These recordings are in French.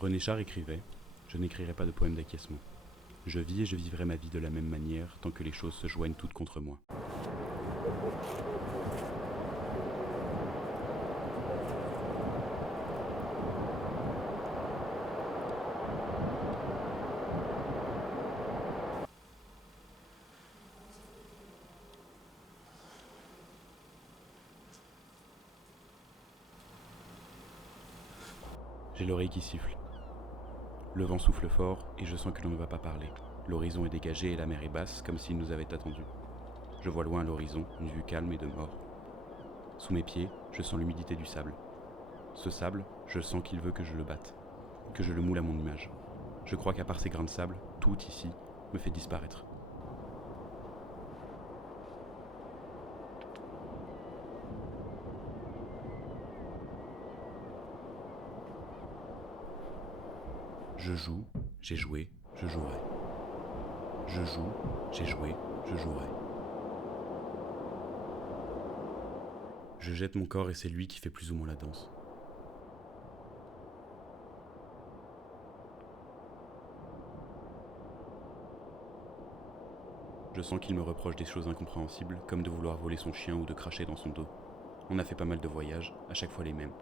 René Char écrivait « Je n'écrirai pas de poème d'acquiescement. Je vis et je vivrai ma vie de la même manière tant que les choses se joignent toutes contre moi. » J'ai l'oreille qui siffle. Le vent souffle fort et je sens que l'on ne va pas parler. L'horizon est dégagé et la mer est basse, comme s'il nous avait attendus. Je vois loin à l'horizon, une vue calme et de mort. Sous mes pieds, je sens l'humidité du sable. Ce sable, je sens qu'il veut que je le batte, que je le moule à mon image. Je crois qu'à part ces grains de sable, tout ici me fait disparaître. Je joue, j'ai joué, je jouerai. Je joue, j'ai joué, je jouerai. Je jette mon corps et c'est lui qui fait plus ou moins la danse. Je sens qu'il me reproche des choses incompréhensibles, comme de vouloir voler son chien ou de cracher dans son dos. On a fait pas mal de voyages, à chaque fois les mêmes.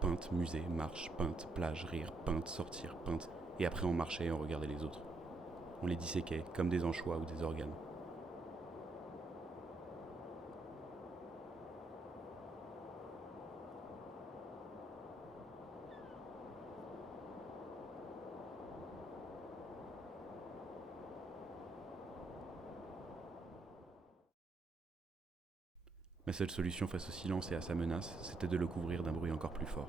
Pinte, musée, marche, pinte, plage, rire, pinte, sortir, pinte, et après on marchait et on regardait les autres. On les disséquait, comme des anchois ou des organes. Ma seule solution face au silence et à sa menace, c'était de le couvrir d'un bruit encore plus fort.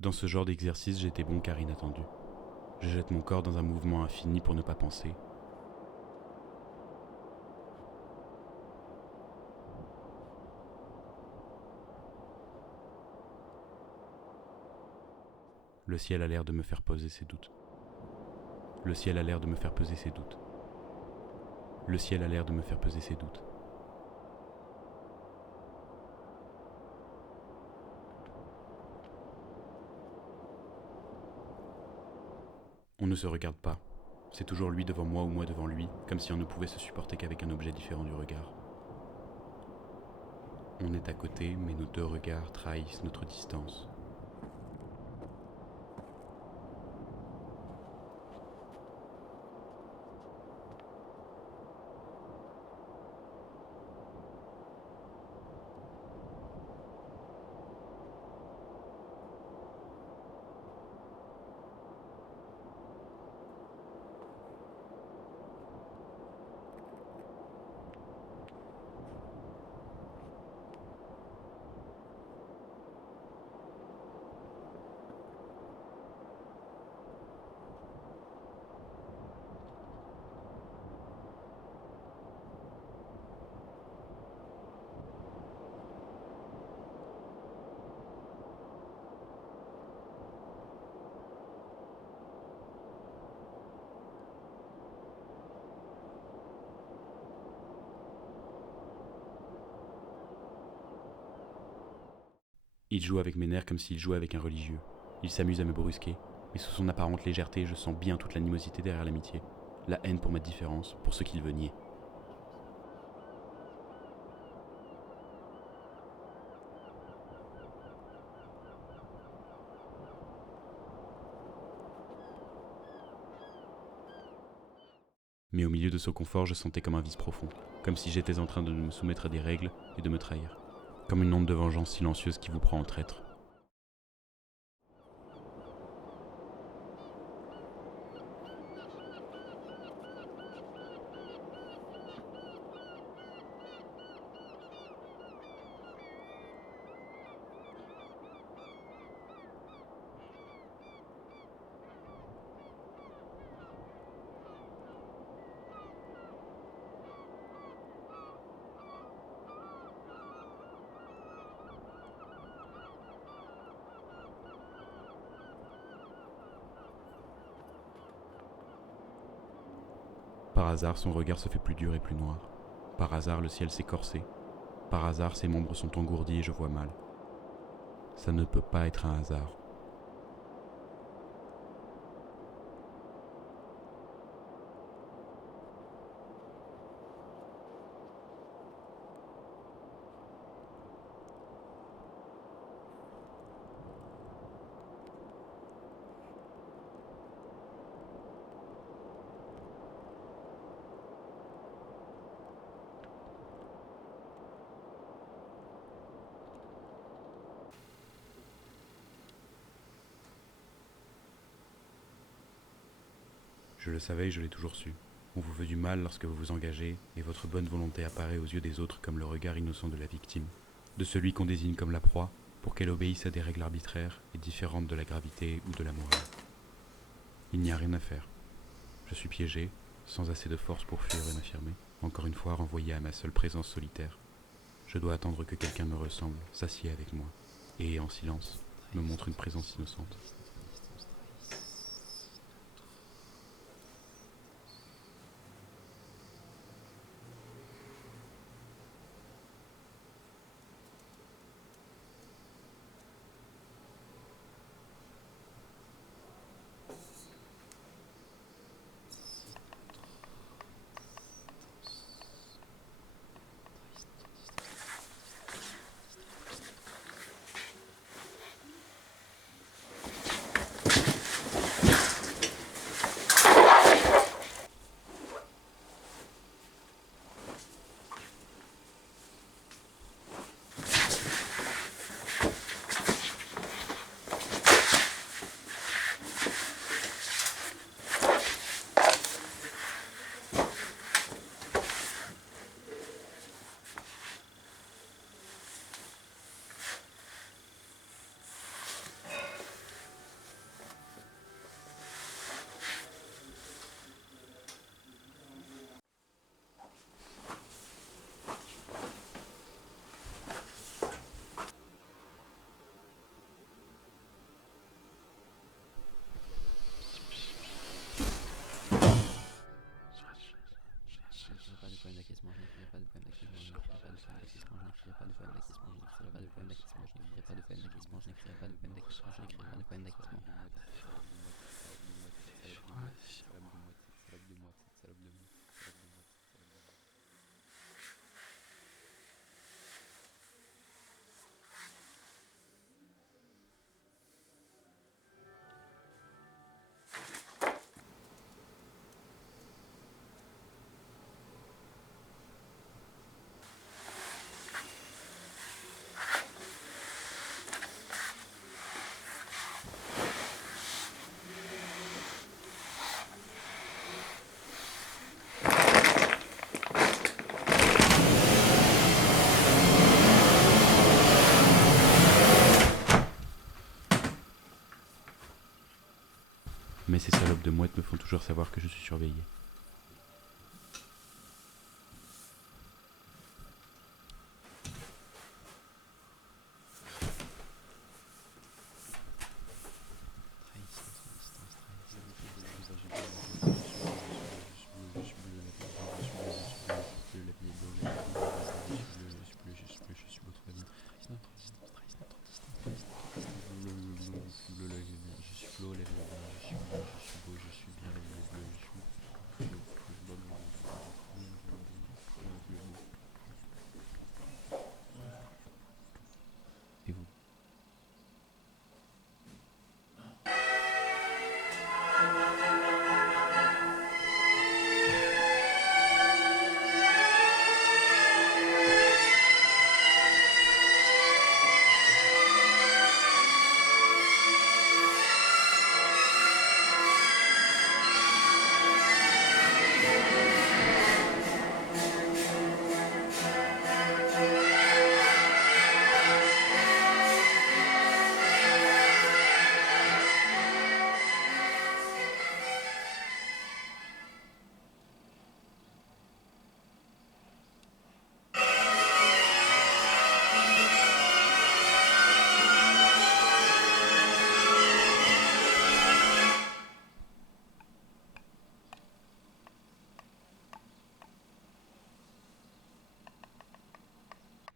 Dans ce genre d'exercice, j'étais bon car inattendu. Je jette mon corps dans un mouvement infini pour ne pas penser. Le ciel a l'air de me faire poser ses doutes. Le ciel a l'air de me faire peser ses doutes. Le ciel a l'air de me faire peser ses doutes. On ne se regarde pas. C'est toujours lui devant moi ou moi devant lui, comme si on ne pouvait se supporter qu'avec un objet différent du regard. On est à côté, mais nos deux regards trahissent notre distance. Il joue avec mes nerfs comme s'il jouait avec un religieux. Il s'amuse à me brusquer, mais sous son apparente légèreté, je sens bien toute l'animosité derrière l'amitié, la haine pour ma différence, pour ce qu'il veut nier. Mais au milieu de ce confort, je sentais comme un vice profond, comme si j'étais en train de me soumettre à des règles et de me trahir, comme une onde de vengeance silencieuse qui vous prend en traître. Par hasard, son regard se fait plus dur et plus noir. Par hasard, le ciel s'est corsé. Par hasard, ses membres sont engourdis et je vois mal. Ça ne peut pas être un hasard. Je le savais et je l'ai toujours su. On vous veut du mal lorsque vous vous engagez, et votre bonne volonté apparaît aux yeux des autres comme le regard innocent de la victime, de celui qu'on désigne comme la proie, pour qu'elle obéisse à des règles arbitraires et différentes de la gravité ou de la morale. Il n'y a rien à faire. Je suis piégé, sans assez de force pour fuir et m'affirmer, encore une fois renvoyé à ma seule présence solitaire. Je dois attendre que quelqu'un me ressemble, s'assied avec moi, et, en silence, me montre une présence innocente. Mais ces salopes de mouettes me font toujours savoir que je suis surveillé.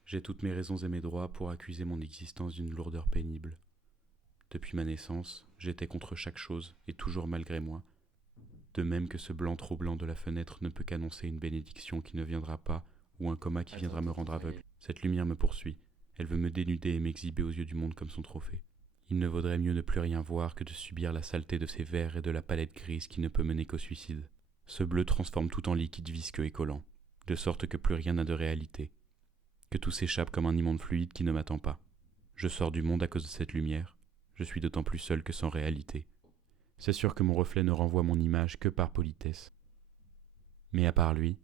J'ai toutes mes raisons et mes droits pour accuser mon existence d'une lourdeur pénible. Depuis ma naissance, j'étais contre chaque chose, et toujours malgré moi. De même que ce blanc trop blanc de la fenêtre ne peut qu'annoncer une bénédiction qui ne viendra pas, ou un coma qui viendra me rendre aveugle. Cette lumière me poursuit. Elle veut me dénuder et m'exhiber aux yeux du monde comme son trophée. Il ne vaudrait mieux ne plus rien voir que de subir la saleté de ces verres et de la palette grise qui ne peut mener qu'au suicide. Ce bleu transforme tout en liquide visqueux et collant, de sorte que plus rien n'a de réalité, que tout s'échappe comme un immonde fluide qui ne m'attend pas. Je sors du monde à cause de cette lumière, je suis d'autant plus seul que sans réalité. C'est sûr que mon reflet ne renvoie mon image que par politesse. Mais à part lui,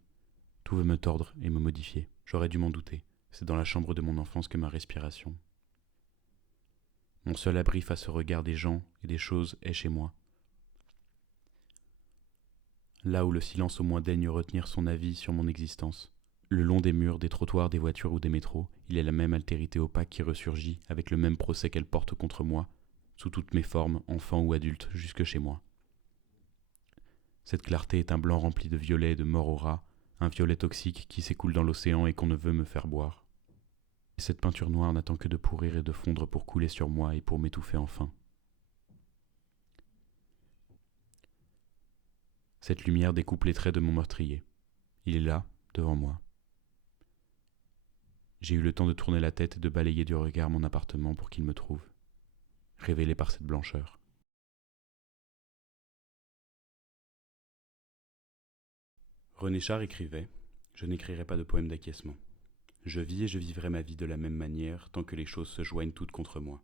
tout veut me tordre et me modifier. J'aurais dû m'en douter, c'est dans la chambre de mon enfance que ma respiration. Mon seul abri face au regard des gens et des choses est chez moi. Là où le silence au moins daigne retenir son avis sur mon existence. Le long des murs, des trottoirs, des voitures ou des métros, il y a la même altérité opaque qui ressurgit, avec le même procès qu'elle porte contre moi, sous toutes mes formes, enfant ou adulte, jusque chez moi. Cette clarté est un blanc rempli de violet et de mort au rat, un violet toxique qui s'écoule dans l'océan et qu'on ne veut me faire boire. Et cette peinture noire n'attend que de pourrir et de fondre pour couler sur moi et pour m'étouffer enfin. Cette lumière découpe les traits de mon meurtrier. Il est là, devant moi. J'ai eu le temps de tourner la tête et de balayer du regard mon appartement pour qu'il me trouve, révélé par cette blancheur. René Char écrivait « Je n'écrirai pas de poème d'acquiescement. Je vis et je vivrai ma vie de la même manière tant que les choses se joignent toutes contre moi. »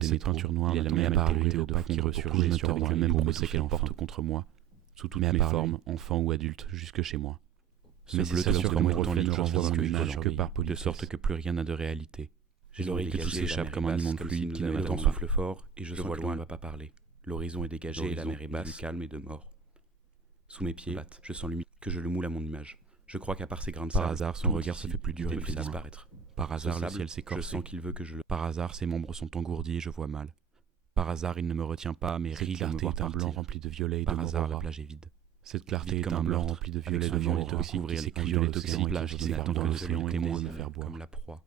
Cette peinture noire n'a jamais parlé de opaque qui ressurgit sur moi, le même procès qu'elle porte contre moi, sous toutes mes formes, enfant ou adulte, jusque chez moi. Ce bleu transforme tout en ligne renvoie mon image que par politesse, de sorte que plus rien n'a de réalité. J'ai l'oreille que tout s'échappe comme un immonde fluide qui ne m'attend pas. Souffle fort et je vois loin, ne va pas parler. L'horizon est dégagé et la mer est basse, calme et de mort. Sous mes pieds, je sens l'humidité que je le moule à mon image. Je crois qu'à part ces grains de sable, par hasard, son regard se fait plus dur et plus disparaître. Par hasard, le ciel s'écorche. Je sens qu'il veut que je le... Par hasard, ses membres sont engourdis et je vois mal. Par hasard, il ne me retient pas, mais cette clarté est un blanc rempli de violet et de mort, la plage est vide. Cette clarté est un blanc rempli de violet toxique qui s'écoule dans l'océan, plage qui s'étend dans l'océan et témoin de me faire boire. Comme la proie.